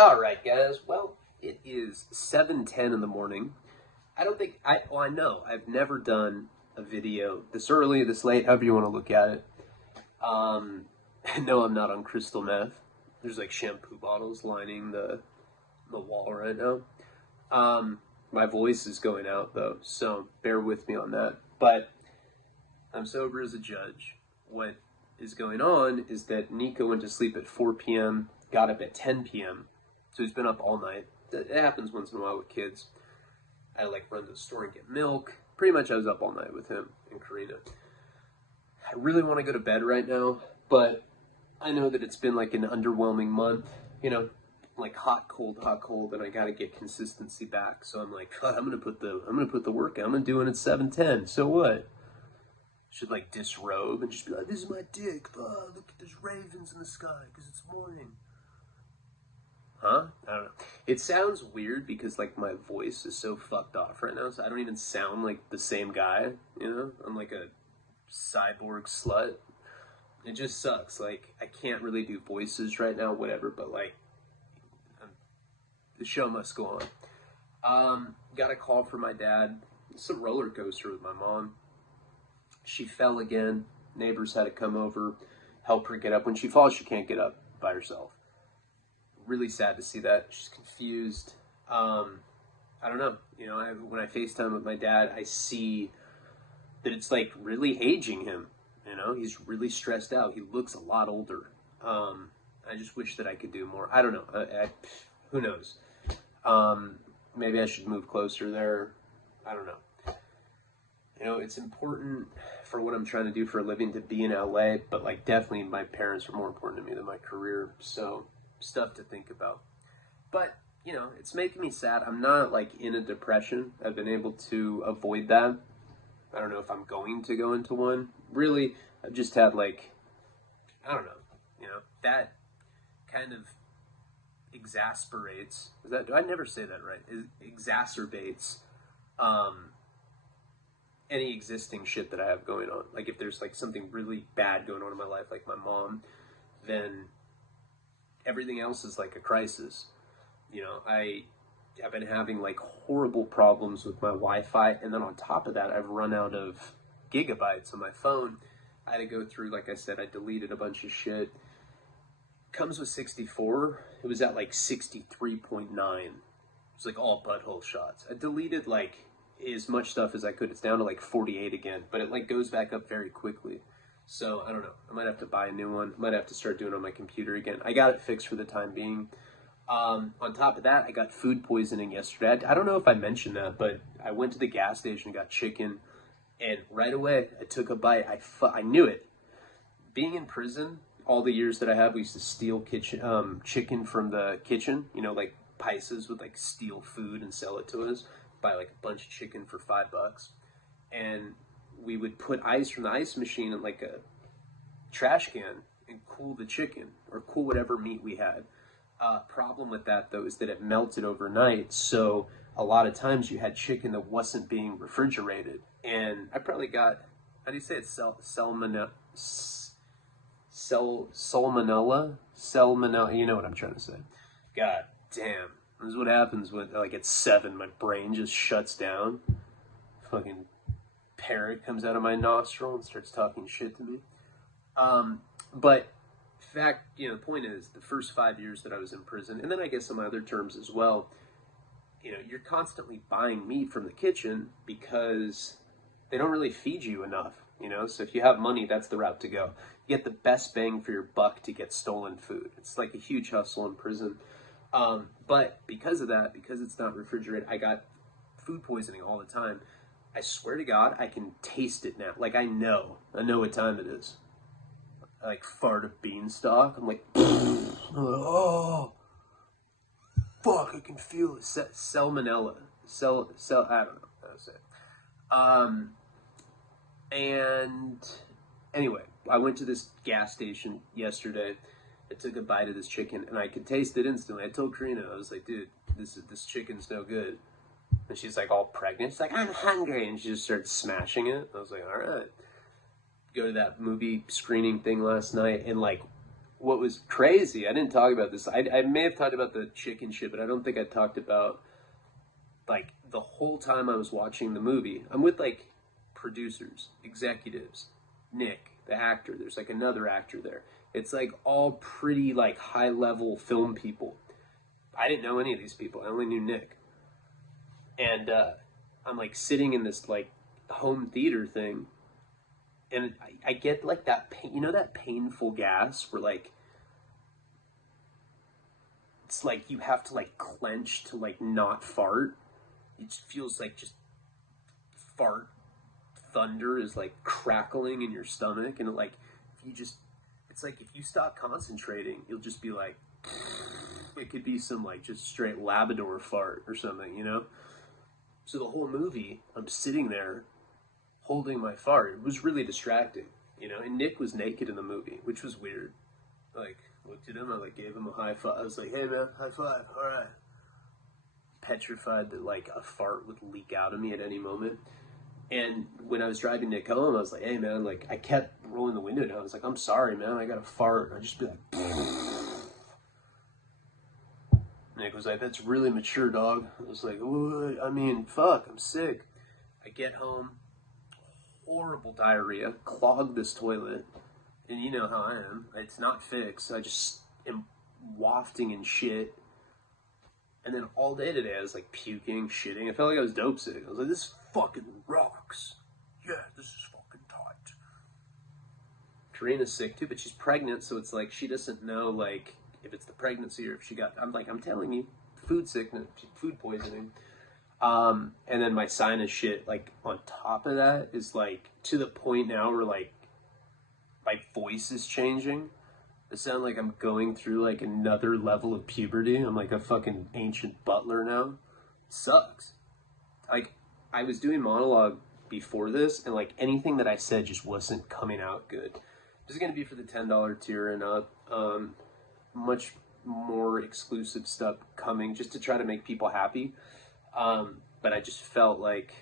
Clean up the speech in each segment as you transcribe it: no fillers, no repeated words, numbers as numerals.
All right, guys. Well, it is 7:10 in the morning. I know I've never done a video this early, this late, however you want to look at it. No, I'm not on crystal meth. There's like shampoo bottles lining the wall right now. My voice is going out though, so bear with me on that. But I'm sober as a judge. What is going on is that Nico went to sleep at 4 p.m., got up at 10 p.m., so he's been up all night. It happens once in a while with kids. I like run to the store and get milk. Pretty much I was up all night with him and Karina. I really want to go to bed right now, but I know that it's been like an underwhelming month, like hot, cold, and I gotta get consistency back. So I'm like, God, I'm gonna put the work out. I'm gonna do it at 7:10. So what? Should like disrobe and just be like, this is my dick. Oh, look at there's ravens in the sky because it's morning. Huh? I don't know. It sounds weird because like my voice is so fucked off right now, so I don't even sound like the same guy, I'm like a cyborg slut. It just sucks. Like, I can't really do voices right now, whatever, but like, the show must go on. Got a call from my dad. It's a roller coaster with my mom. She fell again. Neighbors had to come over, help her get up. When she falls, she can't get up by herself. Really sad to see that. She's confused. I don't know. When I FaceTime with my dad, I see that it's like really aging him. He's really stressed out. He looks a lot older. I just wish that I could do more. I don't know. Who knows? Maybe I should move closer there. I don't know. It's important for what I'm trying to do for a living to be in LA, but like definitely my parents are more important to me than my career. So stuff to think about. But, it's making me sad. I'm not like in a depression. I've been able to avoid that. I don't know if I'm going to go into one. Really, I've just had like, I don't know, that kind of exasperates. Do I never say that right? It exacerbates any existing shit that I have going on. Like if there's like something really bad going on in my life, like my mom, then everything else is like a crisis. I've been having like horrible problems with my Wi-Fi, and then on top of that, I've run out of gigabytes on my phone. I had to go through, like I said, I deleted a bunch of shit. Comes with 64. It was at like 63.9. It's like all butthole shots. I deleted like as much stuff as I could. It's down to like 48 again, but it like goes back up very quickly. So I don't know. I might have to buy a new one. I might have to start doing it on my computer again. I got it fixed for the time being. On top of that, I got food poisoning yesterday. I don't know if I mentioned that, but I went to the gas station and got chicken, and right away I took a bite. I knew it. Being in prison, all the years that I have, we used to steal chicken from the kitchen. Like Pisces would like steal food and sell it to us. Buy like a bunch of chicken for $5, and we would put ice from the ice machine in like a trash can and cool the chicken or cool whatever meat we had. Problem with that though is that it melted overnight, so a lot of times you had chicken that wasn't being refrigerated, and I probably got, how do you say it, salmonella, you know what I'm trying to say. God damn, this is what happens when like at 7 my brain just shuts down. Fucking parrot comes out of my nostril and starts talking shit to me. But fact, the point is, the first 5 years that I was in prison, and then I guess on my other terms as well, you're constantly buying meat from the kitchen because they don't really feed you enough, so if you have money, that's the route to go. You get the best bang for your buck to get stolen food. It's like a huge hustle in prison. But because of that, because it's not refrigerated, I got food poisoning all the time. I swear to God, I can taste it now. Like I know what time it is. I like fart a beanstalk. I'm like, oh, fuck, I can feel it. Salmonella. I don't know how to say it. And anyway, I went to this gas station yesterday. I took a bite of this chicken, and I could taste it instantly. I told Karina, I was like, dude, this chicken's no good. And she's like all pregnant. She's like, I'm hungry. And she just started smashing it. I was like, all right. Go to that movie screening thing last night, and like what was crazy, I didn't talk about this. I may have talked about the chicken shit, but I don't think I talked about, like, the whole time I was watching the movie. I'm with, like, producers, executives, Nick, the actor. There's, like, another actor there. It's, like, all pretty, like, high-level film people. I didn't know any of these people. I only knew Nick. And I'm, like, sitting in this, like, home theater thing, and I get, like, that pain, you know, that painful gas where, like, it's like you have to, like, clench to, like, not fart. It just feels like just fart thunder is, like, crackling in your stomach, and, like, if you just, it's like if you stop concentrating, you'll just be like, it could be some, like, just straight Labrador fart or something, you know? So the whole movie, I'm sitting there holding my fart. It was really distracting, you know? And Nick was naked in the movie, which was weird. Like, looked at him, I, like, gave him a high five. I was like, hey, man, high five, all right. Petrified that, like, a fart would leak out of me at any moment. And when I was driving Nick home, I was like, hey, man, like, I kept rolling the window down. I was like, I'm sorry, man, I got a fart. And I'd just be like, Nick was like, that's really mature, dog. I was like, I mean, fuck, I'm sick. I get home, horrible diarrhea, clogged this toilet, and you know how I am. It's not fixed. I just am wafting and shit. And then all day today, I was like puking, shitting. I felt like I was dope sick. I was like, this fucking rocks. Yeah, this is fucking tight. Karina's sick too, but she's pregnant, so it's like she doesn't know, like, if it's the pregnancy or if she got, I'm telling you, food sickness, food poisoning. And then my sinus shit, like, on top of that is, like, to the point now where, like, my voice is changing. I sound like I'm going through, like, another level of puberty. I'm like a fucking ancient butler now. It sucks. Like, I was doing monologue before this, and, like, anything that I said just wasn't coming out good. This is going to be for the $10 tier and up. Much more exclusive stuff coming just to try to make people happy. But I just feel like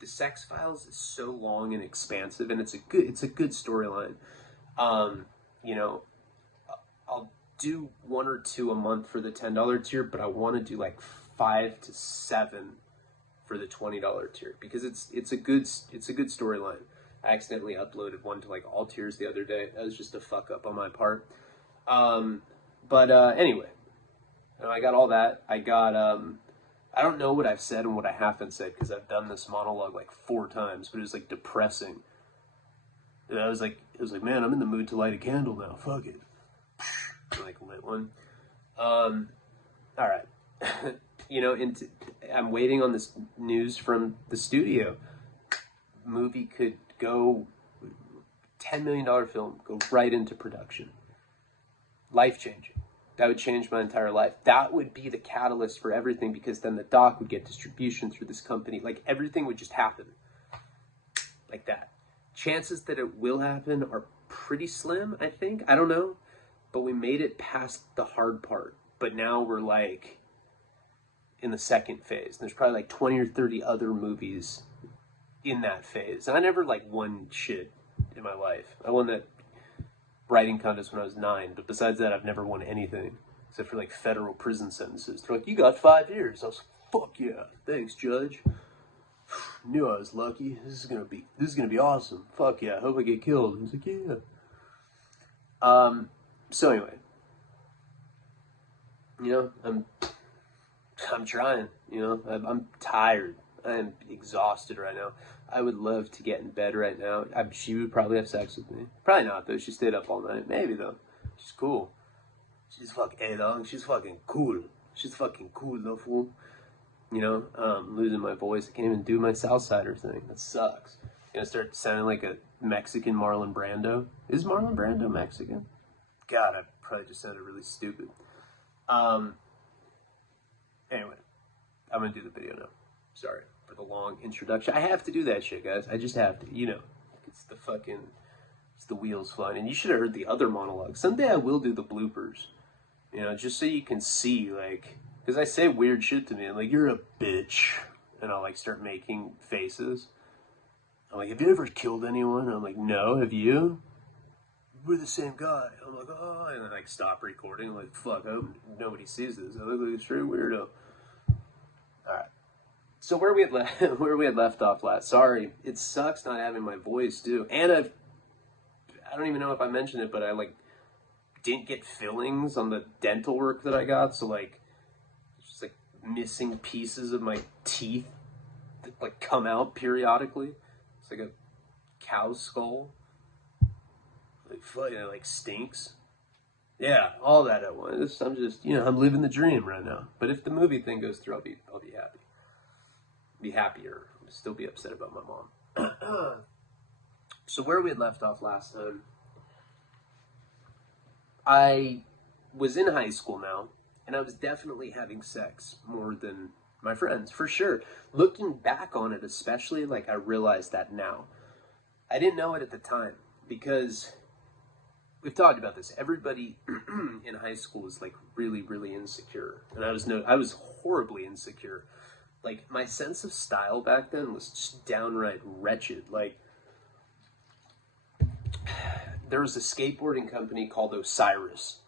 the Sex Files is so long and expansive, and it's a good storyline. You know, I'll do 1 or 2 a month for the $10 tier, but I want to do like 5 to 7 for the $20 tier because it's a good storyline. I accidentally uploaded one to, like, all tiers the other day. That was just a fuck up on my part. But anyway, I got all that. I got, I don't know what I've said and what I haven't said because I've done this monologue like 4 times, but it was, like, depressing. And I was like, man, I'm in the mood to light a candle now. Fuck it. I, like, lit one. All right. You know, I'm waiting on this news from the studio. Movie could go, $10 million film, go right into production. Life-changing. That would change my entire life. That would be the catalyst for everything because then the doc would get distribution through this company. Like, everything would just happen. Like that. Chances that it will happen are pretty slim, I think. I don't know. But we made it past the hard part. But now we're, like, in the second phase. There's probably, like, 20 or 30 other movies in that phase. And I never, like, won shit in my life. I won that writing contest when I was 9, but besides that, I've never won anything except for, like, federal prison sentences. They're like, you got 5 years. I was like, fuck yeah, thanks, judge. Knew I was lucky. This is gonna be awesome. Fuck yeah, I hope I get killed. I was like, yeah. So anyway, you know, I'm trying. You know, I'm tired. I am exhausted right now. I would love to get in bed right now. She would probably have sex with me. Probably not, though. She stayed up all night. Maybe, though. She's cool. She's fucking, hey, dog. She's fucking cool. She's fucking cool, though, fool. You know, losing my voice. I can't even do my Southsider thing. That sucks. Gonna start sounding like a Mexican Marlon Brando. Is Marlon Brando Mexican? God, I probably just sounded really stupid. Anyway, I'm gonna do the video now. Sorry for the long introduction. I have to do that shit, guys. I just have to. You know, it's the wheels flying. And you should have heard the other monologue. Someday I will do the bloopers. You know, just so you can see, like, because I say weird shit to me. I'm like, you're a bitch. And I'll, like, start making faces. I'm like, have you ever killed anyone? And I'm like, no, have you? we're the same guy. I'm like, oh, and then I stop recording. I'm like, fuck, I hope nobody sees this. I look like a straight weirdo. All right. So where we had where we had left off last. Sorry, it sucks not having my voice too. And I don't even know if I mentioned it, but I like didn't get fillings on the dental work that I got. So like, just like missing pieces of my teeth that like come out periodically. It's like a cow skull. Like fucking, it like stinks. Yeah, all that at once. I'm just, I'm living the dream right now. But if the movie thing goes through, I'll be happy. Be happier. I'll still be upset about my mom. So where we had left off last time, I was in high school now, and I was definitely having sex more than my friends, for sure. Looking back on it, especially, like, I realized that now. I didn't know it at the time, because we've talked about this. Everybody in high school was, like, really, really insecure, and I was horribly insecure. Like, my sense of style back then was just downright wretched. Like, there was a skateboarding company called Osiris,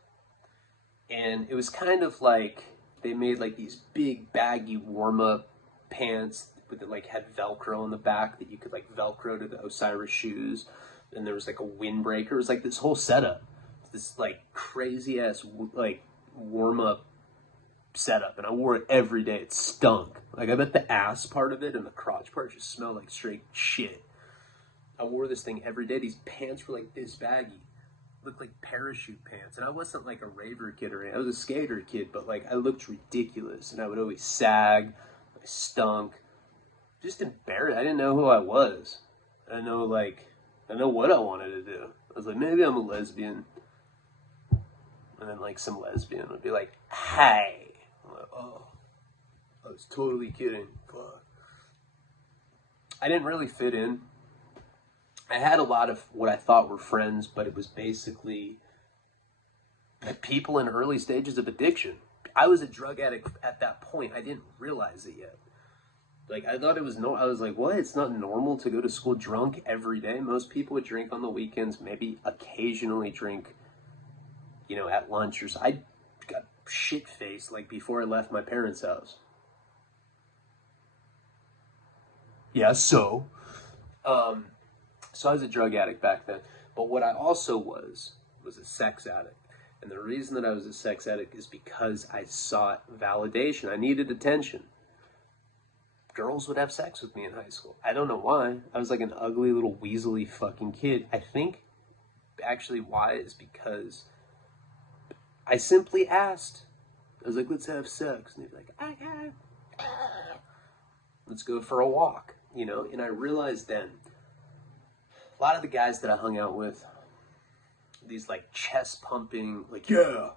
and it was kind of like they made like these big baggy warm-up pants that like had Velcro on the back that you could like Velcro to the Osiris shoes, and there was like a windbreaker. It was like this whole setup, this like crazy ass like warm-up setup, and I wore it every day. It stunk. Like, I bet the ass part of it and the crotch part just smelled like straight shit. I wore this thing every day. These pants were like this baggy. Looked like parachute pants. And I wasn't like a raver kid or anything. I was a skater kid, but like I looked ridiculous. And I would always sag. I stunk. Just embarrassed. I didn't know who I was. I know what I wanted to do. I was like, maybe I'm a lesbian. And then like some lesbian would be like, hey. I'm like, oh, I was totally kidding. Fuck. I didn't really fit in. I had a lot of what I thought were friends, but it was basically people in early stages of addiction. I was a drug addict at that point. I didn't realize it yet. Like, I thought it was I was like, what? It's not normal to go to school drunk every day. Most people would drink on the weekends, maybe occasionally drink, at lunch or so. I got shit-faced, like, before I left my parents' house. Yeah, so I was a drug addict back then. But what I also was a sex addict. And the reason that I was a sex addict is because I sought validation. I needed attention. Girls would have sex with me in high school. I don't know why. I was like an ugly little weaselly fucking kid. I think actually why is because I simply asked. I was like, let's have sex. And they'd be like, okay. Let's go for a walk, And I realized then, a lot of the guys that I hung out with, these like chest pumping, like, yeah,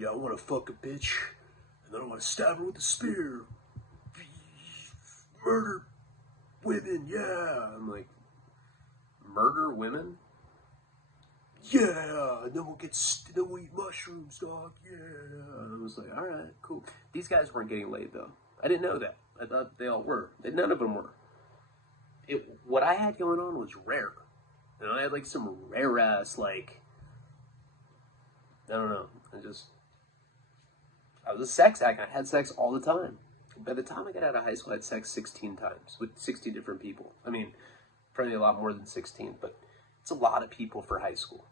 I want to fuck a bitch, and then I want to stab her with a spear, murder women, yeah. I'm like, murder women? Yeah, and then we'll eat mushrooms, dog, yeah. And I was like, all right, cool. These guys weren't getting laid, though. I didn't know that. I thought they all were. None of them were. What I had going on was rare. And I had like some rare ass, like, I don't know. I was a sex addict. I had sex all the time. By the time I got out of high school, I had sex 16 times with 60 different people. I mean, probably a lot more than 16, but it's a lot of people for high school.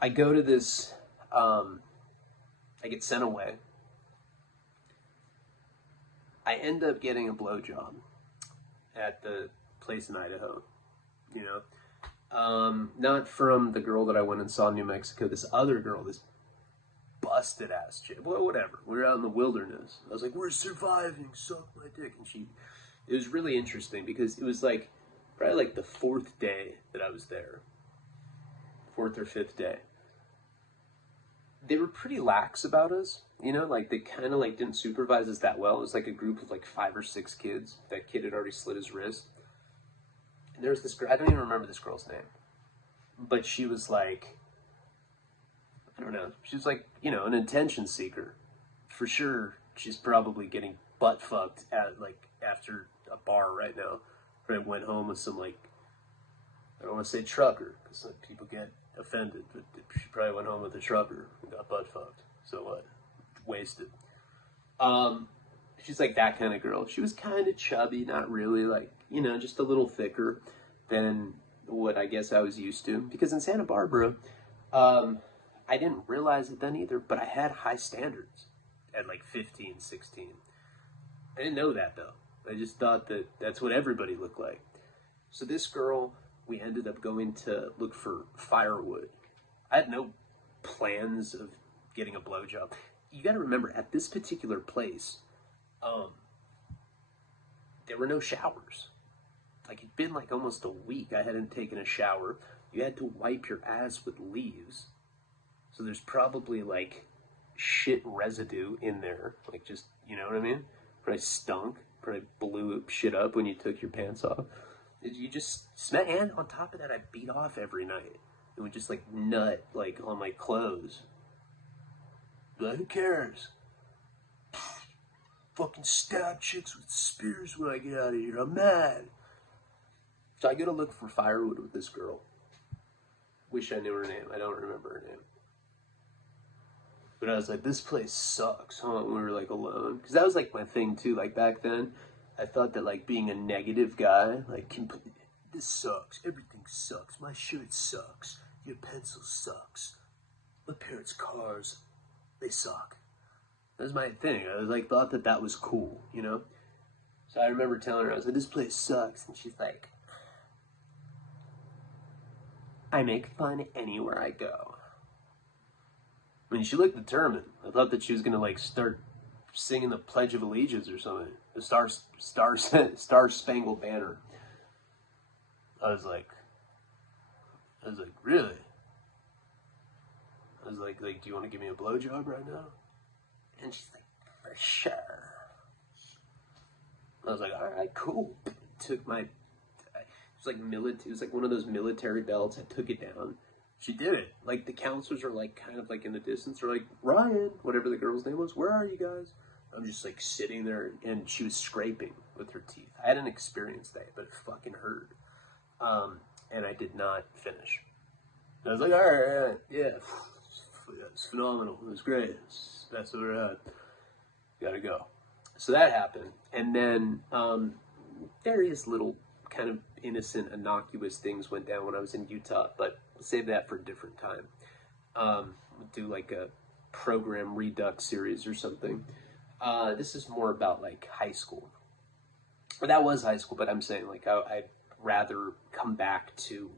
I go to this, I get sent away. I end up getting a blowjob at the place in Idaho, not from the girl that I went and saw in New Mexico, this other girl, this busted ass chick, well, whatever, we were out in the wilderness. I was like, we're surviving, suck my dick, and it was really interesting, because it was like, probably like the 4th day that I was there, 4th or 5th day. They were pretty lax about us, like they kind of like didn't supervise us that well. It was like a group of like 5 or 6 kids. That kid had already slit his wrist. And there was this girl, I don't even remember this girl's name, but she was like, I don't know, she was like, an attention seeker. For sure, she's probably getting butt fucked at like after a bar right now. Probably went home with some like I don't want to say trucker, because people get offended, but she probably went home with a trucker and got butt fucked. So what? Wasted. She's like that kind of girl. She was kind of chubby, not really, like, you know, just a little thicker than what I guess I was used to. Because in Santa Barbara, I didn't realize it then either, but I had high standards at like 15, 16. I didn't know that though. I just thought that that's what everybody looked like. So this girl, we ended up going to look for firewood. I had no plans of getting a blowjob. You got to remember, at this particular place, there were no showers. Like, it'd been like almost a week I hadn't taken a shower. You had to wipe your ass with leaves. So there's probably like shit residue in there. Like, just, you know what I mean? Probably stunk. Probably blew shit up when you took your pants off. You just smell, and on top of that, I beat off every night. It would just like nut like on my clothes. But who cares? Fucking stab chicks with spears when I get out of here. I'm mad. So I go to look for firewood with this girl. Wish I knew her name. I don't remember her name. But I was like, this place sucks, huh? When we were like alone. Because that was like my thing too. Like back then, I thought that like being a negative guy, like, this sucks. Everything sucks. My shirt sucks. Your pencil sucks. My parents' cars, they suck. That was my thing. I was like, thought that that was cool, you know? So I remember telling her, I was like, this place sucks. And she's like, I make fun anywhere I go. I mean, she looked determined. I thought that she was gonna like start singing the Pledge of Allegiance or something. The Star Spangled Banner. I was like, really? I was like, do you want to give me a blowjob right now? And she's like, for sure. I was like, all right, cool. Took my, it was like it was like one of those military belts. I took it down. She did it. Like, the counselors are like kind of like in the distance. They're like, Ryan, whatever the girl's name was, where are you guys? I'm just like sitting there, and she was scraping with her teeth. I had an experience day, but it fucking hurt. And I did not finish. I was like, all right, yeah. It's phenomenal. It was great. It's the best I've ever had. Gotta go. So that happened. And then various little kind of innocent, innocuous things went down when I was in Utah, but we'll save that for a different time. We'll do like a program redux series or something. This is more about like high school. Or that was high school, but I'm saying like I'd rather come back to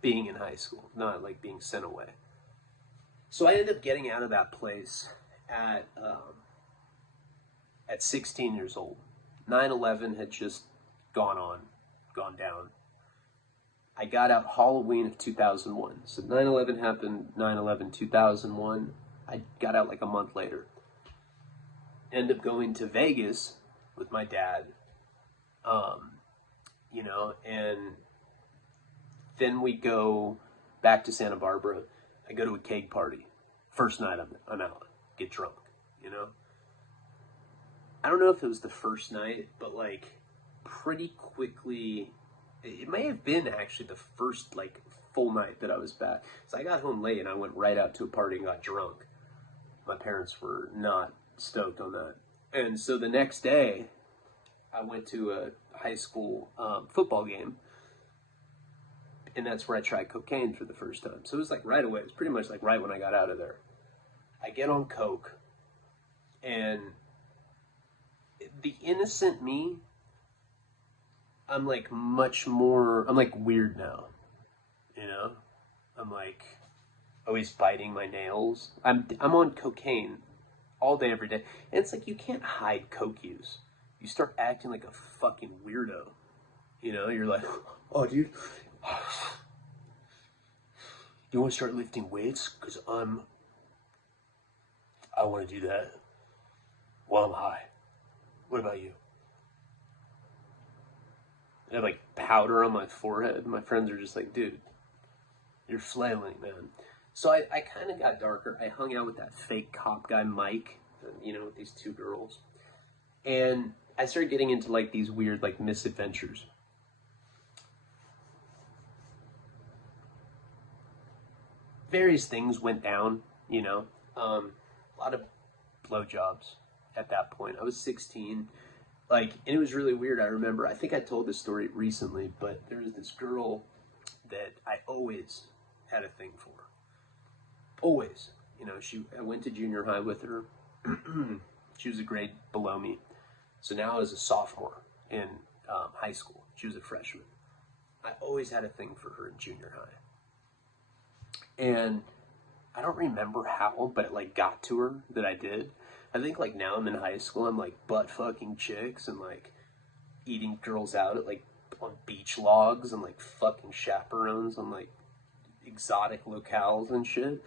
being in high school, not like being sent away. So I ended up getting out of that place at 16 years old. 9/11 had just gone down. I got out Halloween of 2001. So 9/11 happened, 9/11, 2001. I got out like a month later. Ended up going to Vegas with my dad, you know, and then we go back to Santa Barbara. I go to a keg party. First night I'm out, get drunk, you know. I don't know if it was the first night, but like pretty quickly, it may have been actually the first like full night that I was back. So I got home late and I went right out to a party and got drunk. My parents were not stoked on that. And so the next day, I went to a high school football game. And that's where I tried cocaine for the first time. So it was like right away. It was pretty much like right when I got out of there. I get on coke. And the innocent me, I'm like much more, I'm like weird now. You know? I'm like always biting my nails. I'm on cocaine all day, every day. And it's like you can't hide coke use. You start acting like a fucking weirdo. You know? You're like, oh, dude, you want to start lifting weights? Because I want to do that while I'm high. What about you? I have like powder on my forehead. My friends are just like, dude, you're flailing, man. So I kind of got darker. I hung out with that fake cop guy, Mike, you know, with these two girls. And I started getting into like these weird like misadventures. various things went down, you know. A lot of blowjobs at that point. I was 16. Like, and it was really weird. I remember, I think I told this story recently, but there was this girl that I always had a thing for. Always. You know, I went to junior high with her. She was a grade below me. So now I was a sophomore in high school. She was a freshman. I always had a thing for her in junior high. And I don't remember how, but it like got to her that I did. I think like now I'm in high school, I'm like butt fucking chicks and like eating girls out at like on beach logs and like fucking chaperones on like exotic locales and shit.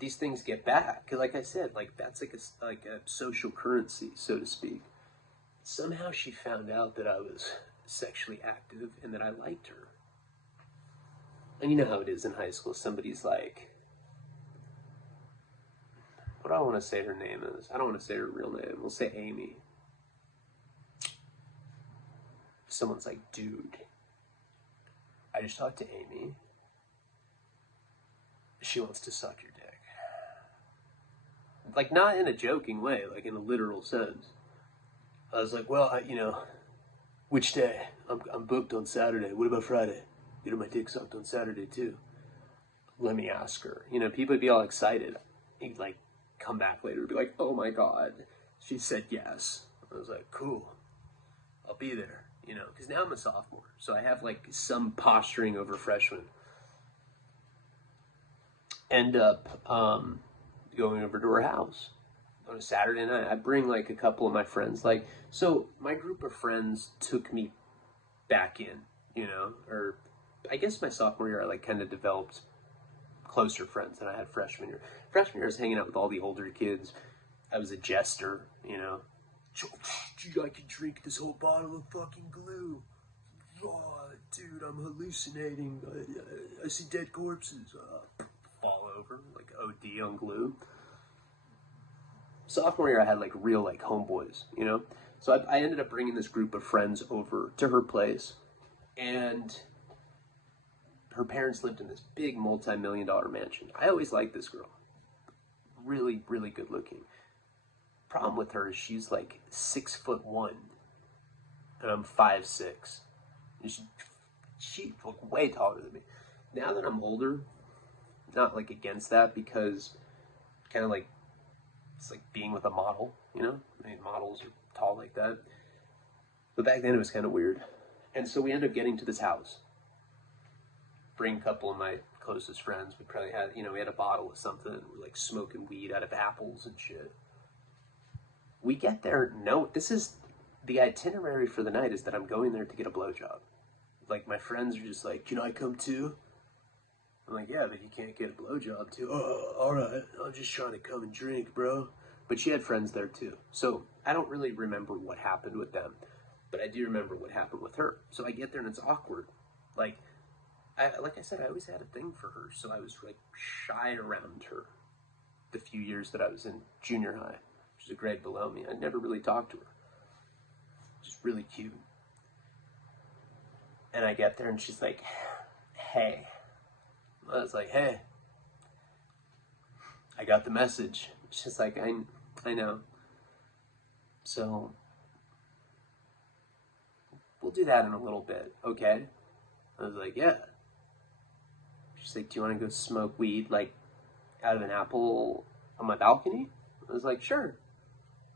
These things get back. Cause like I said, like that's like a social currency, so to speak. Somehow she found out that I was sexually active and that I liked her. And you know how it is in high school. Somebody's like, what do I want to say her name is? I don't want to say her real name. We'll say Amy. Someone's like, dude, I just talked to Amy. She wants to suck your dick. Like, not in a joking way, like in a literal sense. I was like, well, you know, which day? I'm booked on Saturday. What about Friday? You know, my dick sucked on Saturday too. Let me ask her. You know, people would be all excited. He'd like come back later and be like, oh my God, she said yes. I was like, cool, I'll be there. You know, because now I'm a sophomore, so I have like some posturing over freshmen. End up going over to her house on a Saturday night. I bring like a couple of my friends. Like, so my group of friends took me back in, you know, or I guess my sophomore year I like kind of developed closer friends than I had freshman year. Freshman year I was hanging out with all the older kids. I was a jester, you know. Dude, I could drink this whole bottle of fucking glue. Oh, dude, I'm hallucinating. I see dead corpses. Fall over, like OD on glue. Sophomore year I had like real like homeboys, you know. So I ended up bringing this group of friends over to her place, and her parents lived in this big multi-million-dollar mansion. I always liked this girl. Really, really good looking. Problem with her is she's like 6'1", and I'm 5'6". And she's like way taller than me. Now that I'm older, not like against that, because kind of like it's like being with a model, you know? I mean, models are tall like that. But back then it was kind of weird. And so we ended up getting to this house. Bring a couple of my closest friends. We probably had, you know, we had a bottle of something. We're like smoking weed out of apples and shit. We get there. No, this is the itinerary for the night is that I'm going there to get a blowjob. Like my friends are just like, can I come too? I'm like, yeah, but you can't get a blowjob too. Oh, all right. I'm just trying to come and drink, bro. But she had friends there too. So I don't really remember what happened with them, but I do remember what happened with her. So I get there and it's awkward. Like I said, I always had a thing for her. So I was like shy around her the few years that I was in junior high. She's a grade below me. I never really talked to her. Just really cute. And I get there and she's like, hey. I was like, hey, I got the message. She's like, I know. So we'll do that in a little bit, okay? I was like, yeah. She's like, do you want to go smoke weed, like, out of an apple on my balcony? I was like, sure.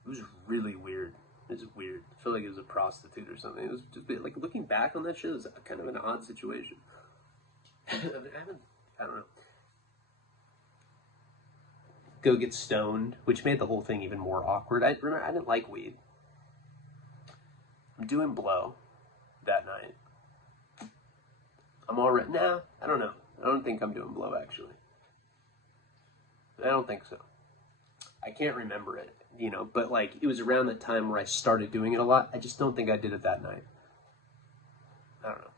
It was really weird. It was weird. I feel like it was a prostitute or something. It was just, like, looking back on that shit, it was kind of an odd situation. I don't know. Go get stoned, which made the whole thing even more awkward. I remember I didn't like weed. I'm doing blow that night. I'm all right. Nah, I don't know. I don't think I'm doing blow, actually. I don't think so. I can't remember it, you know, but like it was around the time where I started doing it a lot. I just don't think I did it that night. I don't know.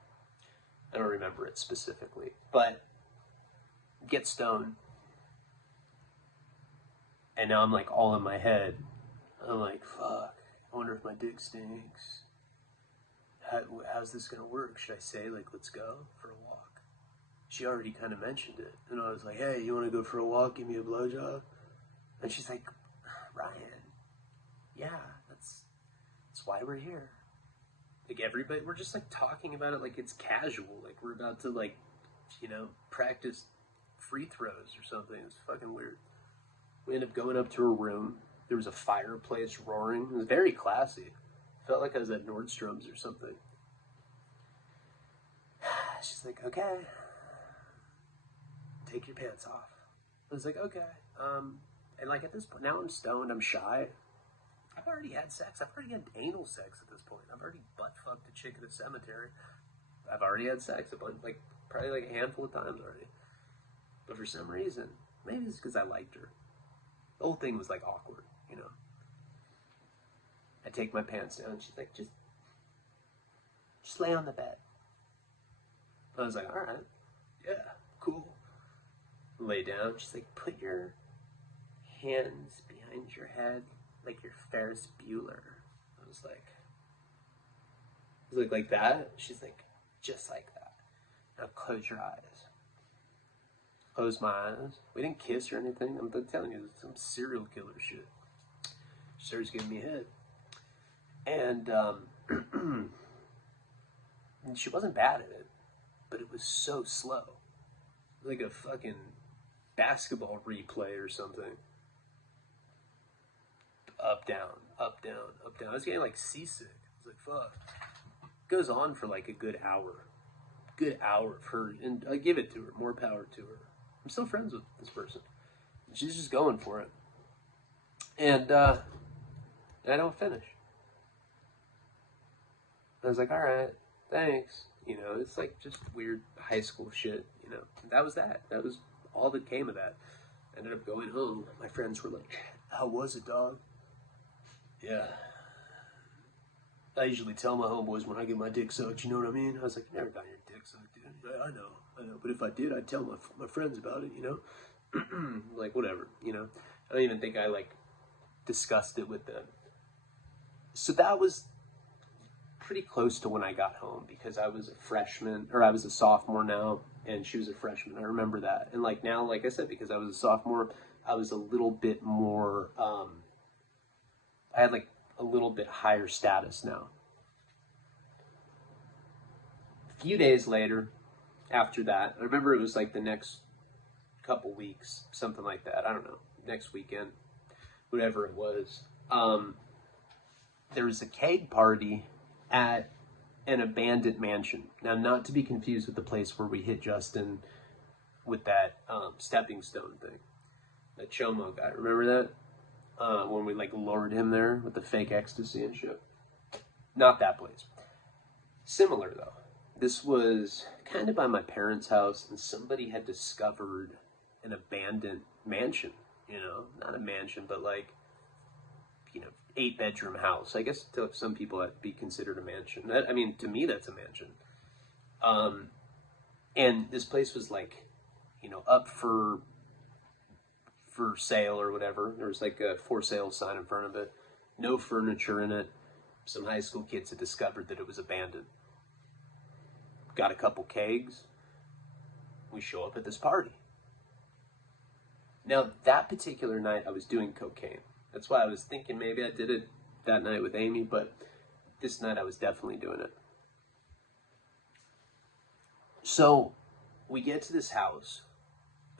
I don't remember it specifically, but get stoned. And now I'm like all in my head. I'm like, fuck, I wonder if my dick stinks. How's this gonna work? Should I say like, let's go for a walk? she already kind of mentioned it. And I was like, hey, you want to go for a walk, give me a blowjob? And she's like, Ryan, yeah, that's why we're here. Like, everybody, we're just like talking about it like it's casual, like we're about to, like, you know, practice free throws or something. It's fucking weird. We ended up going up to her room. There was a fireplace roaring. It was very classy. Felt like I was at Nordstrom's or something. She's like, okay, take your pants off. I was like, okay. And like, at this point, now I'm stoned, I'm shy. I've already had sex. I've already had anal sex at this point. I've already butt-fucked a chick at a cemetery. I've already had sex a bunch, like, probably like a handful of times already. But for some reason, maybe it's because I liked her. The whole thing was, like, awkward, you know. I take my pants down, and she's like, just lay on the bed. I was like, all right, yeah, cool. Lay down. She's like, put your hands behind your head like you're Ferris Bueller. I was like that? She's like, just like that. Now close your eyes. Close my eyes. We didn't kiss or anything. I'm telling you, this is some serial killer shit. She starts giving me head. And she wasn't bad at it, but it was so slow. Like a fucking basketball replay or something. Up, down, up, down, up, down. I was getting like seasick. I was like, fuck. It goes on for like a good hour. Good hour of her, and I give it to her. More power to her. I'm still friends with this person. She's just going for it. And I don't finish. I was like, all right, thanks. You know, it's like just weird high school shit, you know. That was that. That was all that came of that. I ended up going home. My friends were like, how was it, dog? Yeah. I usually tell my homeboys when I get my dick sucked, you know what I mean? I was like, you never got your dick sucked, dude. I know. But if I did, I'd tell my friends about it, you know? Like, whatever, you know? I don't even think I, like, discussed it with them. So that was pretty close to when I got home, because I was a freshman, or I was a sophomore now, and she was a freshman. I remember that. And, like, now, like I said, because I was a sophomore, I was a little bit more, I had, like, a little bit higher status now. A few days later, after that, I remember it was, like, the next couple weeks, something like that. I don't know, next weekend, whatever it was. There was a keg party at an abandoned mansion. Now, not to be confused with the place where we hit Justin with that stepping stone thing. That Chomo guy. Remember that? When we, like, lured him there with the fake ecstasy and shit. Not that place. Similar, though. This was kind of by my parents' house, and somebody had discovered an abandoned mansion. You know? Not a mansion, but, like, you know, 8-bedroom house. I guess to some people that'd be considered a mansion. I mean, to me, that's a mansion. And this place was, like, you know, up for sale or whatever. There was like a for sale sign in front of it. No furniture in it. Some high school kids had discovered that it was abandoned. Got a couple kegs. We show up at this party. Now, that particular night, I was doing cocaine. That's why I was thinking maybe I did it that night with Amy, but this night I was definitely doing it. So, we get to this house,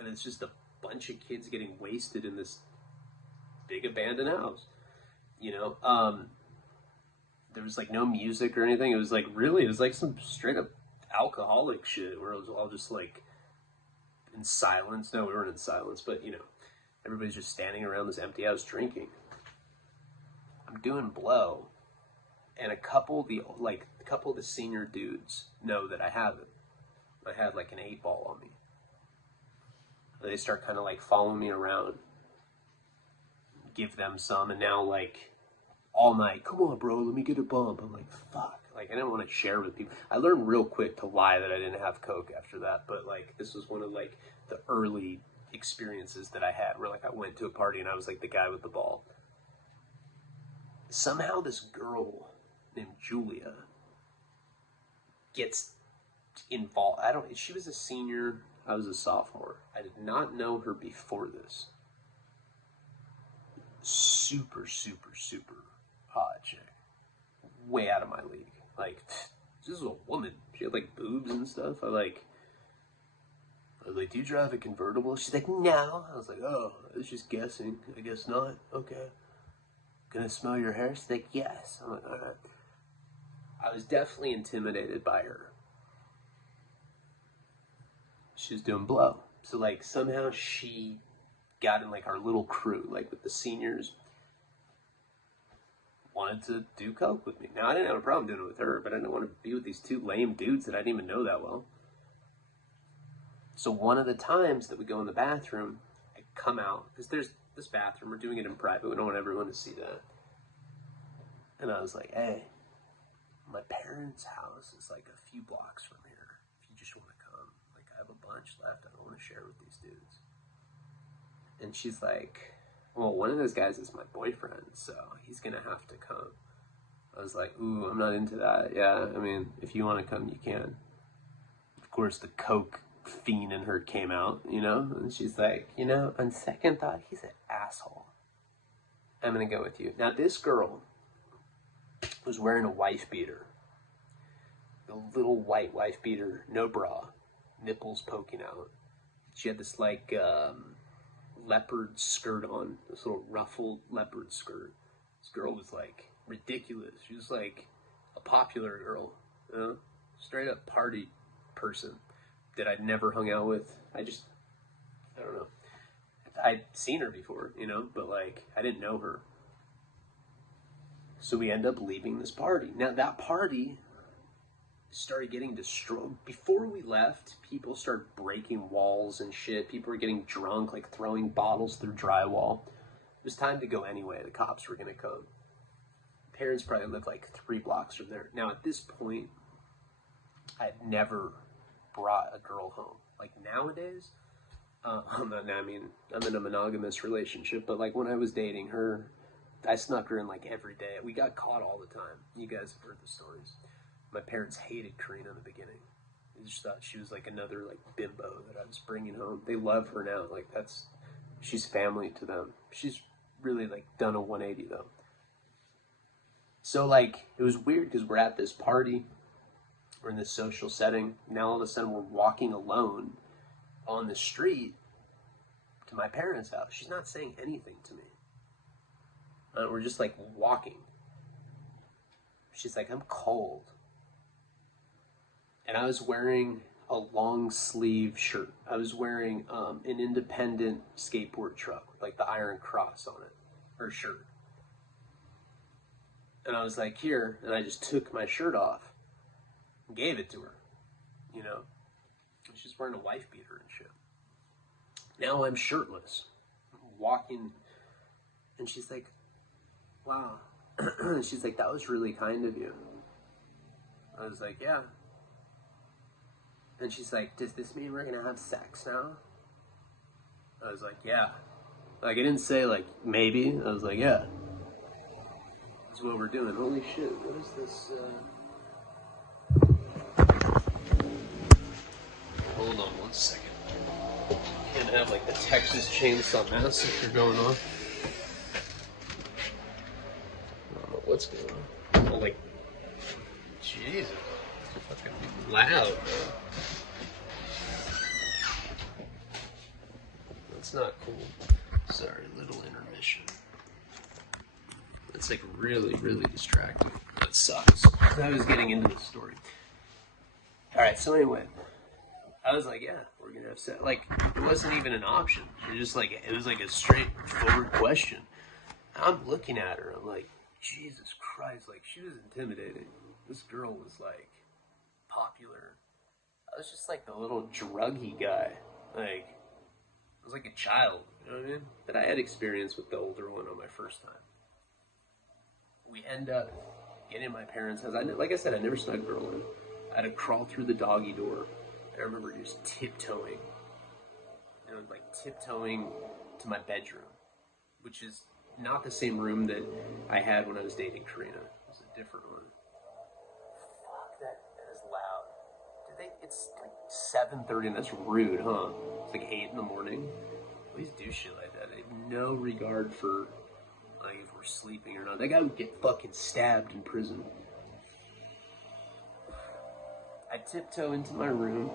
and it's just a bunch of kids getting wasted in this big abandoned house. You know, there was like no music or anything. It was like some straight up alcoholic shit where it was all just like in silence. No, we weren't in silence, but you know, everybody's just standing around this empty house drinking. I'm doing blow, and a couple of the senior dudes know that I have it. I had like an 8-ball on me. They start kind of like following me around, give them some, and now like all night, come on bro, let me get a bump. I'm like, fuck, like I didn't want to share with people. I learned real quick to lie that I didn't have coke after that, but like this was one of like the early experiences that I had where like I went to a party and I was like the guy with the ball. Somehow this girl named Julia gets involved. She was a senior, I was a sophomore. I did not know her before this. Super, super, super hot chick. Way out of my league. Like, this is a woman. She had like boobs and stuff. I was like, do you drive a convertible? She's like, no. I was like, oh, I was just guessing. I guess not. Okay. Gonna smell your hair? She's like, yes. I'm like, all right. I was definitely intimidated by her. She was doing blow. So like somehow she got in like our little crew, like with the seniors, wanted to do coke with me. Now I didn't have a problem doing it with her, but I didn't want to be with these two lame dudes that I didn't even know that well. So one of the times that we go in the bathroom, I come out, because there's this bathroom, we're doing it in private, we don't want everyone to see that. And I was like, hey, my parents' house is like a few blocks from here. If you just want to come, like I have a bunch left I don't want to share with these dudes. And she's like, well, one of those guys is my boyfriend, so he's gonna have to come. I was like, ooh, I'm not into that. Yeah, I mean, if you want to come, you can. Of course, the coke fiend in her came out, you know? And she's like, you know, on second thought, he's an asshole. I'm gonna go with you. Now, this girl was wearing a wife beater. A little white wife beater, no bra, nipples poking out. She had this like leopard skirt on, this little ruffled leopard skirt. This girl was like ridiculous. She was like a popular girl, you know? Straight up party person that I'd never hung out with. I don't know. I'd seen her before, you know, but like I didn't know her. So we end up leaving this party. Now that party started getting destroyed. Before we left, people started breaking walls and shit. People were getting drunk, like throwing bottles through drywall. It was time to go anyway. The cops were gonna come. Parents probably lived like 3 blocks from there. Now at this point, I had never brought a girl home. Like nowadays, I'm in a monogamous relationship, but like when I was dating her, I snuck her in like every day. We got caught all the time. You guys have heard the stories. My parents hated Karina in the beginning. They just thought she was like another like bimbo that I was bringing home. They love her now. Like she's family to them. She's really like done a 180 though. So like it was weird because we're at this party. We're in this social setting. Now all of a sudden we're walking alone on the street to my parents' house. She's not saying anything to me. We're just like walking. She's like, I'm cold. And I was wearing a long sleeve shirt. I was wearing an independent skateboard truck with like the Iron Cross on it, her shirt. And I was like, here, and I just took my shirt off and gave it to her, you know. She's wearing a wife beater and shit. Now I'm shirtless, walking, and she's like, wow. She's like, that was really kind of you. I was like, yeah. And she's like, does this mean we're gonna have sex now? I was like, yeah. Like, I didn't say like, maybe. I was like, yeah. That's what we're doing. Holy shit, what is this? Hold on 1 second. Can't have like the Texas Chainsaw Massacre going on. I don't know what's going on. Oh, like, Jesus, it's fucking loud, man. That's not cool. Sorry, little intermission. It's like really, really distracting. That sucks. I was getting into the story. Alright, so anyway, I was like, yeah, we're gonna have sex. Like, it wasn't even an option. It was like a straightforward question. I'm looking at her, I'm like, Jesus Christ, like, she was intimidating. This girl was like popular. I was just like the little druggy guy. Like, I was like a child, you know what I mean? But I had experience with the older one on my first time. We end up getting in my parents' house. Like I said, I never snuck a girl in. I had to crawl through the doggy door. I remember just tiptoeing. You know, like tiptoeing to my bedroom, which is not the same room that I had when I was dating Karina. It was a different one. Fuck, that is loud. It's like 7:30, and that's rude, huh? It's like 8 in the morning. Please do shit like that. I have no regard for like if we're sleeping or not. That guy would get fucking stabbed in prison. I tiptoe into my room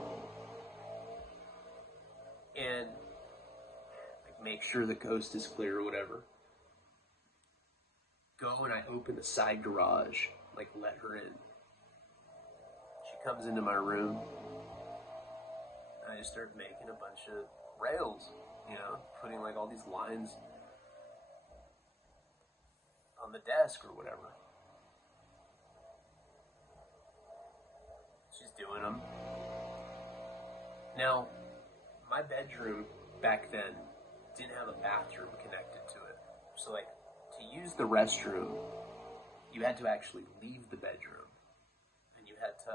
and like make sure the coast is clear or whatever. Go and I open the side garage, like let her in. She comes into my room. And I just start making a bunch of rails, you know, putting like all these lines on the desk or whatever. She's doing them. Now, my bedroom back then didn't have a bathroom connected to it. So like, to use the restroom, you had to actually leave the bedroom. And you had to,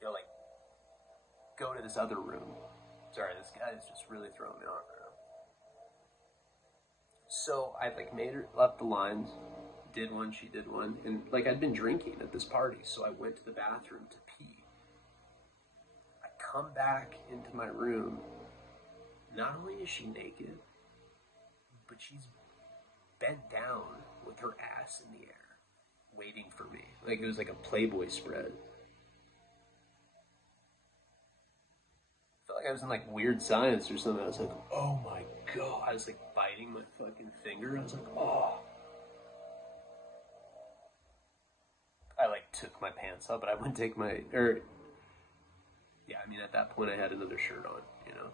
you know, like, go to this other room. Sorry, this guy is just really throwing me off right now. So I like made her, left the lines, did one, she did one, and like I'd been drinking at this party, so I went to the bathroom to pee. I come back into my room. Not only is she naked, but she's bent down with her ass in the air, waiting for me. Like it was like a Playboy spread. I felt like I was in like Weird Science or something. I was like, oh my god. I was like biting my fucking finger. I was like, oh. I like took my pants off, but I wouldn't take my, yeah, I mean at that point I had another shirt on, you know.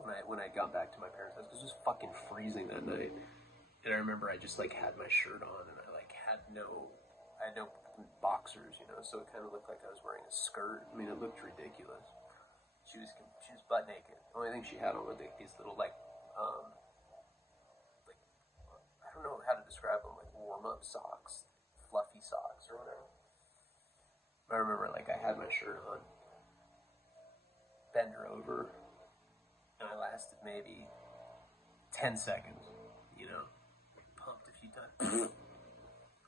When I got back to my parents' house, because it was fucking freezing that night. And I remember I just like had my shirt on and I like had no boxers, you know, so it kind of looked like I was wearing a skirt. I mean, it looked ridiculous. She was butt naked. The only thing she had on were these little like I don't know how to describe them, like warm-up socks, fluffy socks or whatever. I remember like I had my shirt on, bend her over, and I lasted maybe 10 seconds, you know, pumped a few times.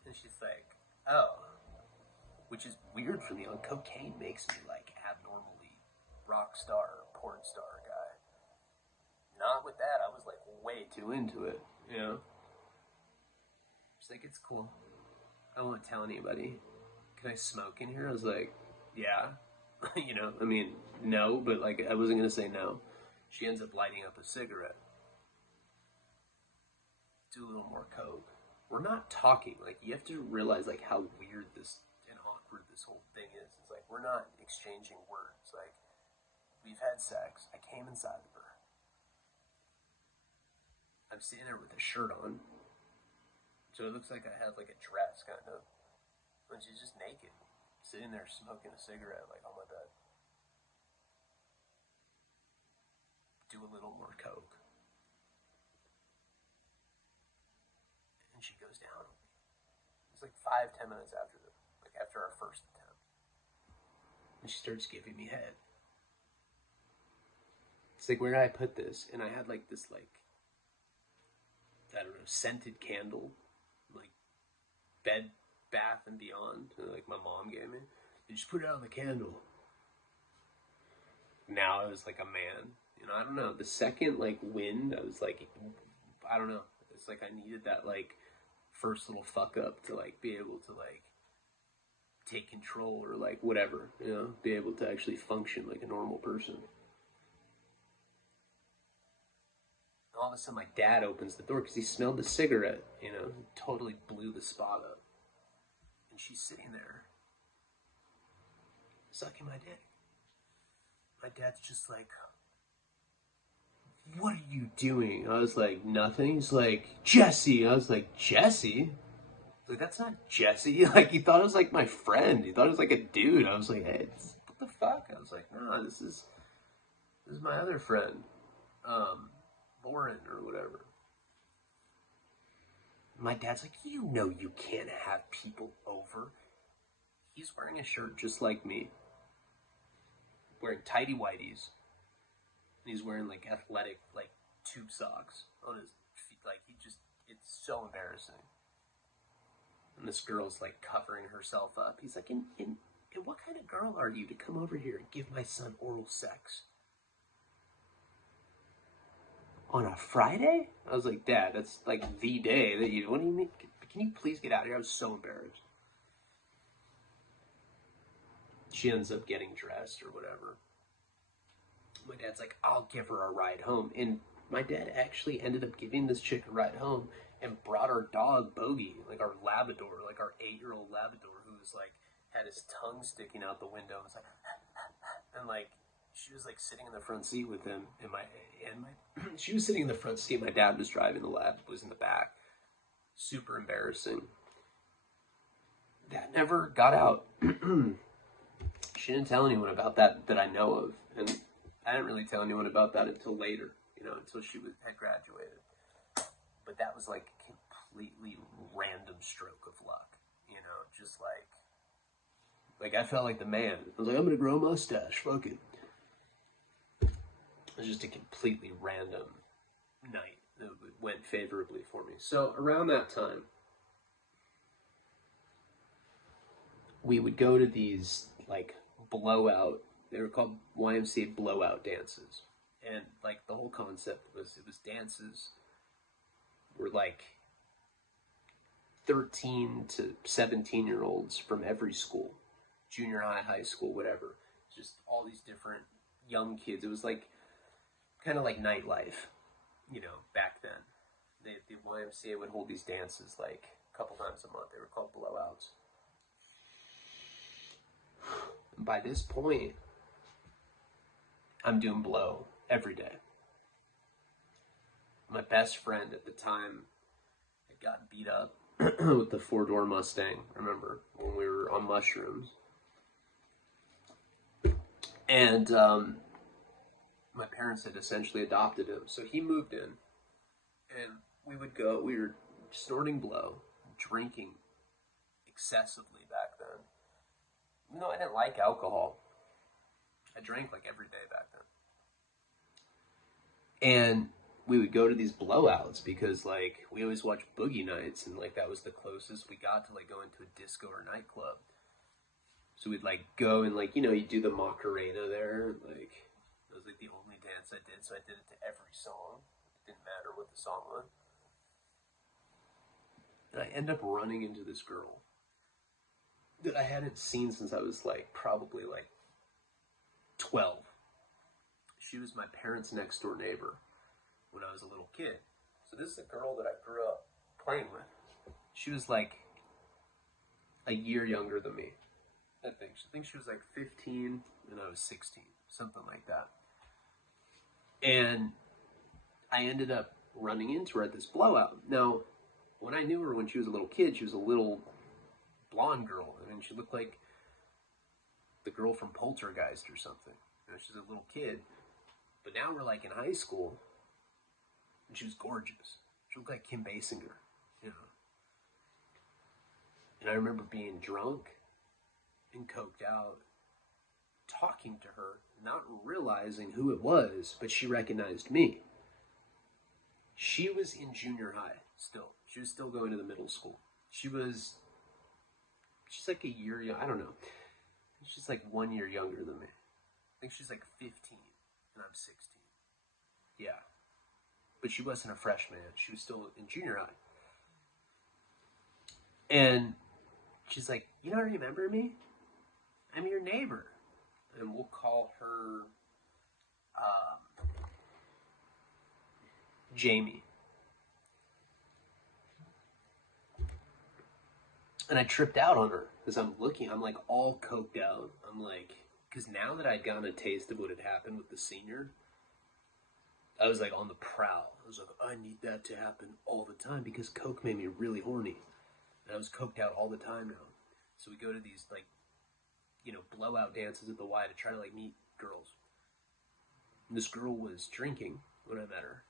And she's like, oh, which is weird for me. Like, cocaine makes me like abnormally rock star, porn star guy. Not with that. I was like way too into it, you know. She's like, it's cool. I won't tell anybody. Can I smoke in here? I was like, yeah. You know, I mean, no, but like I wasn't gonna say no. She ends up lighting up a cigarette. Do a little more coke. We're not talking. Like, you have to realize like how weird this and awkward this whole thing is. It's like we're not exchanging words. Like, we've had sex. I came inside of her. I'm sitting there with a shirt on. So it looks like I have like a dress kind of. And she's just naked. Sitting there smoking a cigarette like on my bed. Do a little more coke. And she goes down. It's like 5-10 minutes after after our first attempt. And she starts giving me head. It's like, where did I put this? And I had like this like, I don't know, scented candle, like Bed Bath and Beyond, like my mom gave me. And just put it on the candle. Now I was like a man. You know, I don't know. The second like wind, I was like, I don't know. It's like I needed that like first little fuck up to like be able to like take control or like whatever, you know, be able to actually function like a normal person. All of a sudden my dad opens the door because he smelled the cigarette, you know, totally blew the spot up. And she's sitting there sucking my dick. My dad's just like, what are you doing? I was like, nothing. He's like, Jesse. I was like, Jesse? Like, that's not Jesse. Like, he thought it was like my friend. He thought it was like a dude. I was like, hey, what the fuck? I was like, no, this is my other friend, Lauren or whatever. My dad's like, you know you can't have people over. He's wearing a shirt just like me. Wearing tighty whities. And he's wearing like athletic, like tube socks on his feet. Like it's so embarrassing. And this girl's like covering herself up. He's like, and And what kind of girl are you to come over here and give my son oral sex? On a Friday? I was like, Dad, that's like the day that you, what do you mean? Can you please get out of here? I was so embarrassed. She ends up getting dressed or whatever. My dad's like, I'll give her a ride home. And my dad actually ended up giving this chick a ride home and brought our dog, Bogey, like our Labrador, like our 8-year-old Labrador, who was like, had his tongue sticking out the window. It was like, and like, she was like sitting in the front seat with him, and she was sitting in the front seat. My dad was driving, the Lab was in the back. Super embarrassing. That never got out. She didn't tell anyone about that I know of, and I didn't really tell anyone about that until later, until she had graduated. But that was like a completely random stroke of luck, just like I felt like the man. I was like, I'm gonna grow a mustache, fuck it. It was just a completely random night that went favorably for me. So around that time, we would go to these like blowout, they were called YMCA blowout dances. And like the whole concept was, it was dances were like 13 to 17-year-olds from every school, junior high, high school, whatever. Just all these different young kids. It was like kind of like nightlife, back then. The YMCA would hold these dances like a couple times a month. They were called blowouts. And by this point, I'm doing blow every day. My best friend at the time had gotten beat up with the 4-door Mustang, I remember, when we were on mushrooms. And my parents had essentially adopted him. So he moved in, and we were snorting blow, drinking excessively back then. Even though I didn't like alcohol, I drank like every day back then. And we would go to these blowouts because like we always watched Boogie Nights, and like that was the closest we got to like going to a disco or nightclub. So we'd like go and like, you do the Macarena there. Like it was like the only dance I did. So I did it to every song. It didn't matter what the song was. And I end up running into this girl that I hadn't seen since I was like probably like 12. She was my parents' next door neighbor when I was a little kid. So this is a girl that I grew up playing with. She was like a year younger than me. I think she was like 15 and I was 16, something like that. And I ended up running into her at this blowout. Now, when I knew her when she was a little kid, she was a little blonde girl. I mean, she looked like the girl from Poltergeist or something. She's a little kid. But now we're like in high school, and she was gorgeous. She looked like Kim Basinger, And I remember being drunk and coked out, talking to her, not realizing who it was, but she recognized me. She was in junior high still. She was still going to the middle school. She's like a year young. I don't know. She's like 1 year younger than me. I think she's like 15 and I'm 16. Yeah. But she wasn't a freshman. She was still in junior high. And she's like, you don't remember me? I'm your neighbor. And we'll call her Jamie. And I tripped out on her because I'm like all coked out. I'm like, because now that I'd gotten a taste of what had happened with the senior, I was like on the prowl. I was like, I need that to happen all the time because coke made me really horny. And I was coked out all the time now. So we go to these like, blowout dances at the Y to try to like meet girls. And this girl was drinking when I met her.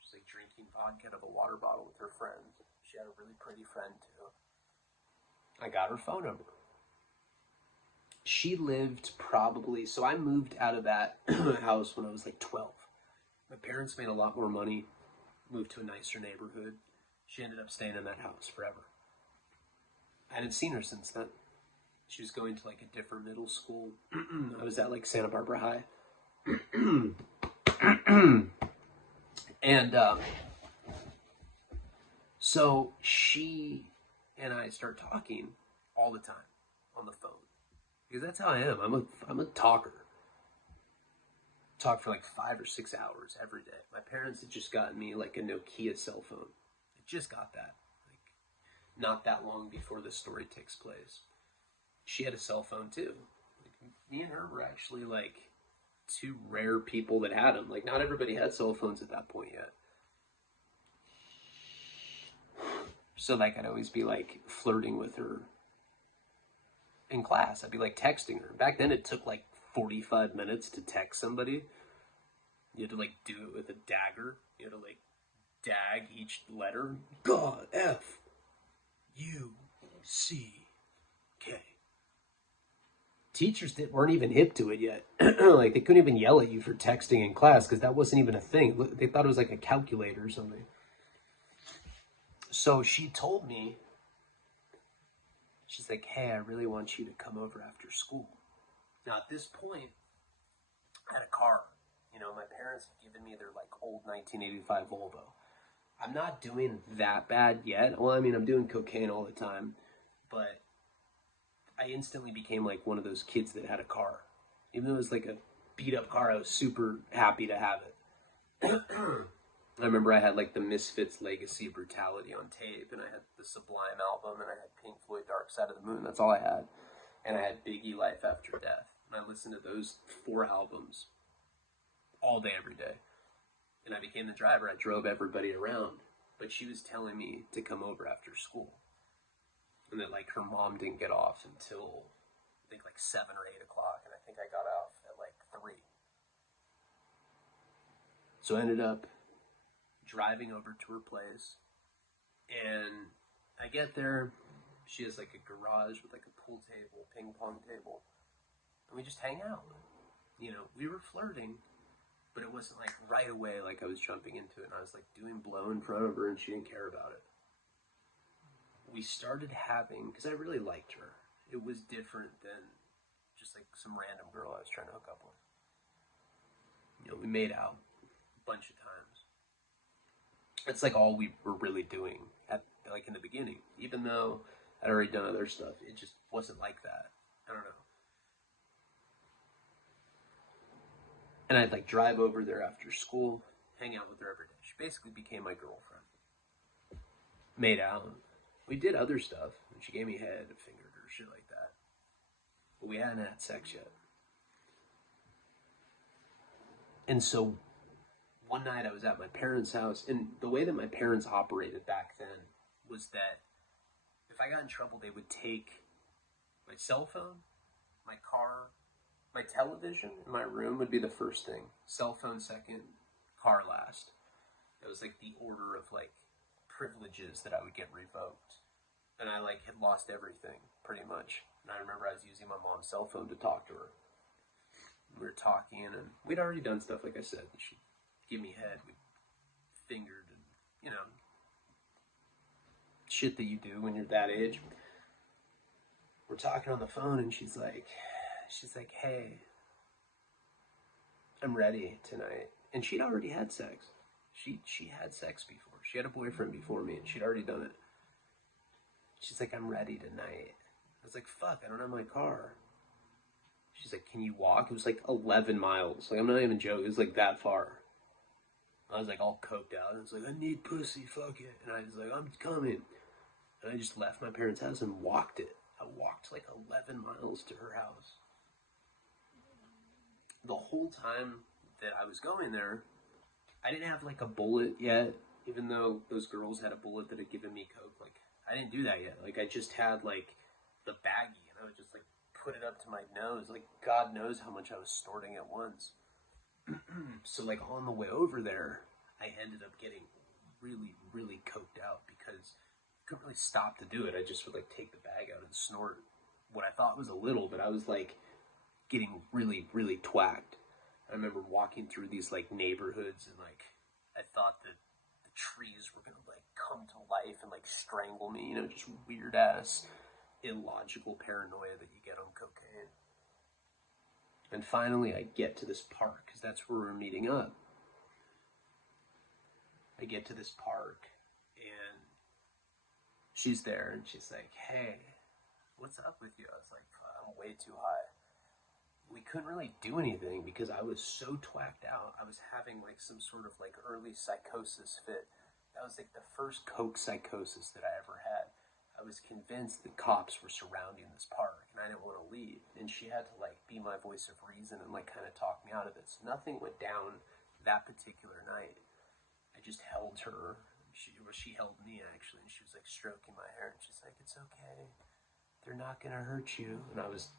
She's like drinking vodka out of a water bottle with her friends. She had a really pretty friend too. I got her phone number. She lived probably, so I moved out of that house when I was like 12. My parents made a lot more money, moved to a nicer neighborhood. She ended up staying in that house forever. I hadn't seen her since then. She was going to like a different middle school. I was at like Santa Barbara High. And so she and I start talking all the time on the phone. Because that's how I am. I'm a talker. Talk for like 5 or 6 hours every day. My parents had just gotten me like a Nokia cell phone. I just got that. Like not that long before this story takes place. She had a cell phone too. Like, me and her were actually like two rare people that had them. Like not everybody had cell phones at that point yet. So like I'd always be like flirting with her in class. I'd be like texting her. Back then it took like 45 minutes to text somebody. You had to like do it with a dagger. You had to like dag each letter. God, F, U, C, K. Teachers weren't even hip to it yet. Like they couldn't even yell at you for texting in class because that wasn't even a thing. They thought it was like a calculator or something. So she told me, she's like, hey, I really want you to come over after school. Now at this point, I had a car. You know, my parents had given me their like old 1985 Volvo. I'm not doing that bad yet. Well, I mean, I'm doing cocaine all the time, but I instantly became like one of those kids that had a car. Even though it was like a beat up car, I was super happy to have it. I remember I had like the Misfits Legacy Brutality on tape, and I had the Sublime album, and I had Pink Floyd Dark Side of the Moon. That's all I had. And I had Biggie Life After Death. And I listened to those 4 albums all day, every day. And I became the driver. I drove everybody around. But she was telling me to come over after school. And that like her mom didn't get off until I think like 7 or 8 o'clock. And I think I got off at like 3. So I ended up driving over to her place, and I get there. She has like a garage with like a pool table, ping pong table, and we just hang out. You know, we were flirting, but it wasn't like right away like I was jumping into it and I was like doing blow in front of her and she didn't care about it. We started having, because I really liked her. It was different than just like some random girl I was trying to hook up with. You know, we made out a bunch of times. It's like all we were really doing at like in the beginning. Even though I'd already done other stuff, it just wasn't like that. I don't know. And I'd like drive over there after school, hang out with her every day. She basically became my girlfriend. Made out. We did other stuff. And she gave me head, fingered her, shit like that. But we hadn't had sex yet. And so one night I was at my parents' house, and the way that my parents operated back then was that if I got in trouble, they would take my cell phone, my car, my television in my room would be the first thing. Cell phone second, car last. It was like the order of like privileges that I would get revoked. And I like had lost everything pretty much. And I remember I was using my mom's cell phone to talk to her. We were talking, and we'd already done stuff, like I said. She'd give me head, we fingered, and, you know, shit that you do when you're that age. We're talking on the phone, and she's like, hey, I'm ready tonight. And she'd already had sex. She had sex before. She had a boyfriend before me, and she'd already done it. She's like, I'm ready tonight. I was like, fuck, I don't have my car. She's like, can you walk? It was like 11 miles. Like, I'm not even joking. It was like that far. I was like all coked out. I was like, I need pussy, fuck it. And I was like, I'm coming. And I just left my parents' house and walked it. I walked like 11 miles to her house. The whole time that I was going there, I didn't have like a bullet yet, even though those girls had a bullet that had given me coke. Like, I didn't do that yet. Like, I just had like the baggie, and I would just like put it up to my nose. Like, God knows how much I was snorting at once. So like on the way over there, I ended up getting really, really coked out because I couldn't really stop to do it. I just would like take the bag out and snort what I thought was a little, but I was like getting really, really twacked. I remember walking through these like neighborhoods, and like I thought that the trees were gonna like come to life and like strangle me, you know, just weird ass illogical paranoia that you get on cocaine. And finally, I get to this park, because that's where we're meeting up. I get to this park, and she's there, and she's like, hey, what's up with you? I was like, I'm way too high. We couldn't really do anything because I was so twacked out. I was having like some sort of like early psychosis fit. That was like the first coke psychosis that I ever had. I was convinced that cops were surrounding this park, and I didn't want to leave. And she had to like be my voice of reason and like kind of talk me out of it. So nothing went down that particular night. I just held her. She held me actually, and she was like stroking my hair, and she's like, "It's okay. They're not gonna hurt you." And I was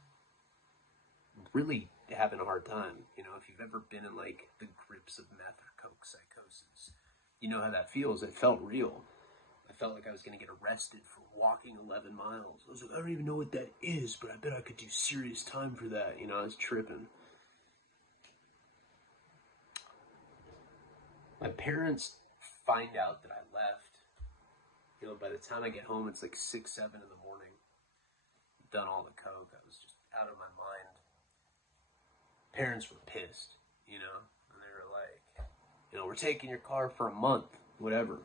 really having a hard time. You know, if you've ever been in like the grips of meth or coke psychosis, you know how that feels. It felt real. I felt like I was going to get arrested for walking 11 miles. I was like, I don't even know what that is, but I bet I could do serious time for that. You know, I was tripping. My parents find out that I left. You know, by the time I get home, it's like 6, 7 in the morning. Done all the coke. I was just out of my mind. Parents were pissed, you know, and they were like, you know, we're taking your car for a month, whatever.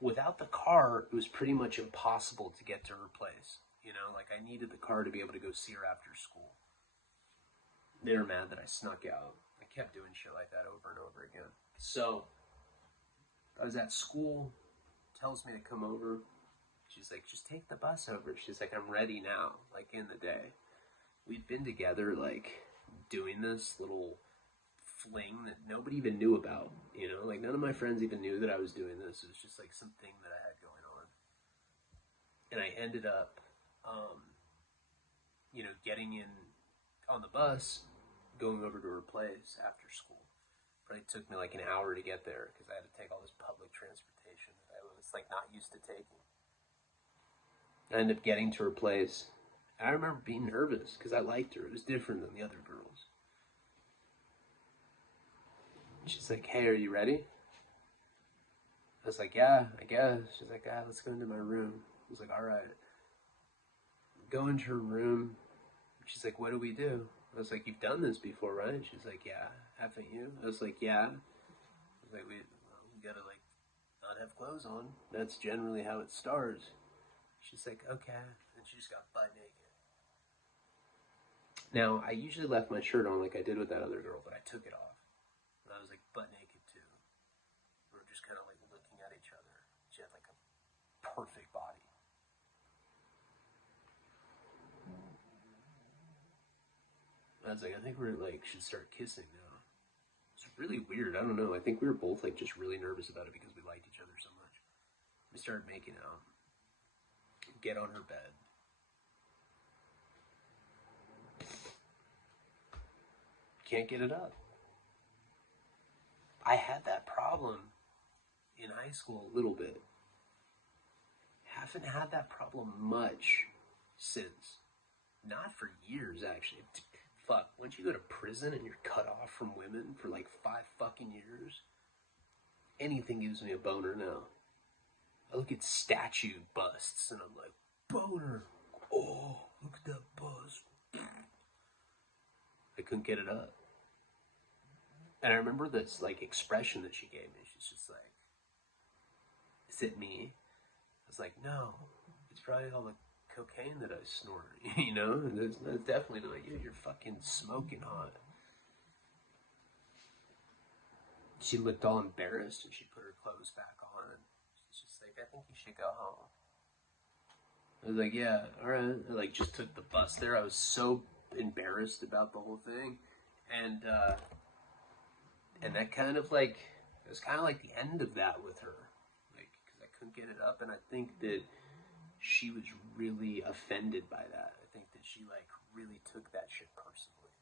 Without the car, it was pretty much impossible to get to her place. You know, like I needed the car to be able to go see her after school. They were mad that I snuck out. I kept doing shit like that over and over again. So, I was at school, tells me to come over. She's like, just take the bus over. She's like, I'm ready now, like in the day. We'd been together, like, doing this little fling that nobody even knew about, you know, like none of my friends even knew that I was doing this. It was just like something that I had going on. And I ended up, you know, getting in on the bus, going over to her place after school. Probably took me like an hour to get there because I had to take all this public transportation that I was like not used to taking. I ended up getting to her place. I remember being nervous because I liked her. It was different than the other girls. She's like, hey, are you ready? I was like, yeah, I guess. She's like, let's go into my room. I was like, all right. Go into her room. She's like, what do we do? I was like, you've done this before, right? She's like, yeah, haven't you? I was like, yeah. I was like, we gotta like not have clothes on. That's generally how it starts. She's like, okay. And she just got butt naked. Now, I usually left my shirt on like I did with that other girl, but I took it off. I was like butt naked too. We were just kind of like looking at each other. She had like a perfect body. I was like, I think we're like should start kissing now. It's really weird. I don't know. I think we were both like just really nervous about it because we liked each other so much. We started making out. Get on her bed. Can't get it up. I had that problem in high school a little bit. Haven't had that problem much since. Not for years, actually. Fuck, once you go to prison and you're cut off from women for like 5 fucking years, anything gives me a boner now. I look at statue busts and I'm like, boner. Oh, look at that bust. I couldn't get it up. And I remember this like expression that she gave me. She's just like, is it me? I was like, no, it's probably all the cocaine that I snort. You know, it's definitely not you. You're fucking smoking hot. She looked all embarrassed and she put her clothes back on. And she's just like, I think you should go home. I was like, yeah, all right. I like just took the bus there. I was so embarrassed about the whole thing. And that kind of like, it was kind of like the end of that with her. Like, because I couldn't get it up. And I think that she was really offended by that. I think that she like really took that shit personally.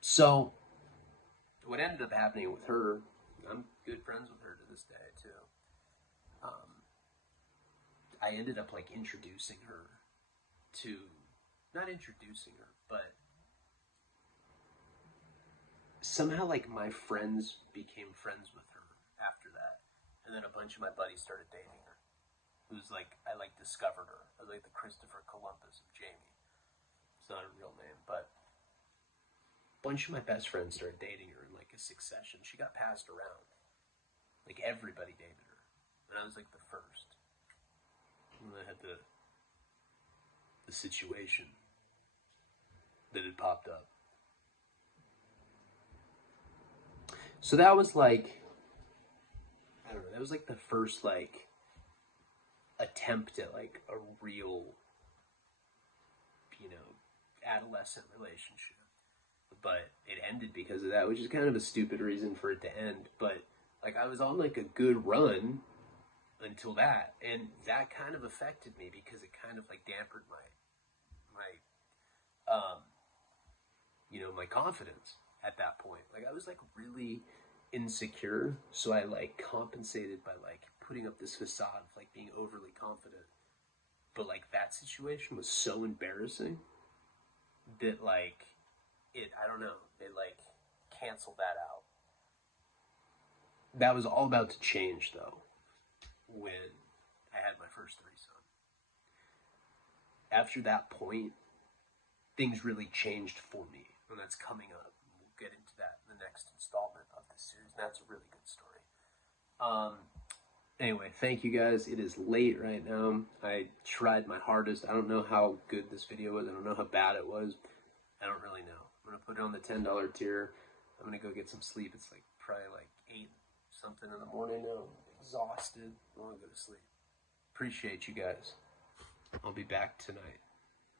So, what ended up happening with her, I'm good friends with her to this day too. I ended up like introducing her to, not introducing her, but somehow like my friends became friends with her after that. And then a bunch of my buddies started dating her. It was like, I like discovered her. I was like the Christopher Columbus of Jamie. It's not a real name, but a bunch of my best friends started dating her in like a succession. She got passed around. Like everybody dated her. And I was like the first. And I had the situation that had popped up. So that was like, I don't know, that was like the first like attempt at like a real, you know, adolescent relationship. But it ended because of that, which is kind of a stupid reason for it to end. But like I was on like a good run until that, and that kind of affected me because it kind of like dampened my you know, my confidence at that point. Like I was like really insecure, so I like compensated by like putting up this facade of like being overly confident. But like that situation was so embarrassing that like I don't know, it like canceled that out. That was all about to change though when I had my first threesome. After that point, things really changed for me, and that's coming up. We'll get into that in the next installment of this series, and that's a really good story. Anyway, thank you guys. It is late right now. I tried my hardest. I don't know how good this video was. I don't know how bad it was. I don't really know. I'm going to put it on the $10 tier. I'm going to go get some sleep. It's like probably like 8 something in the morning now. I'm exhausted. I want to go to sleep. Appreciate you guys. I'll be back tonight.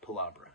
Palabra.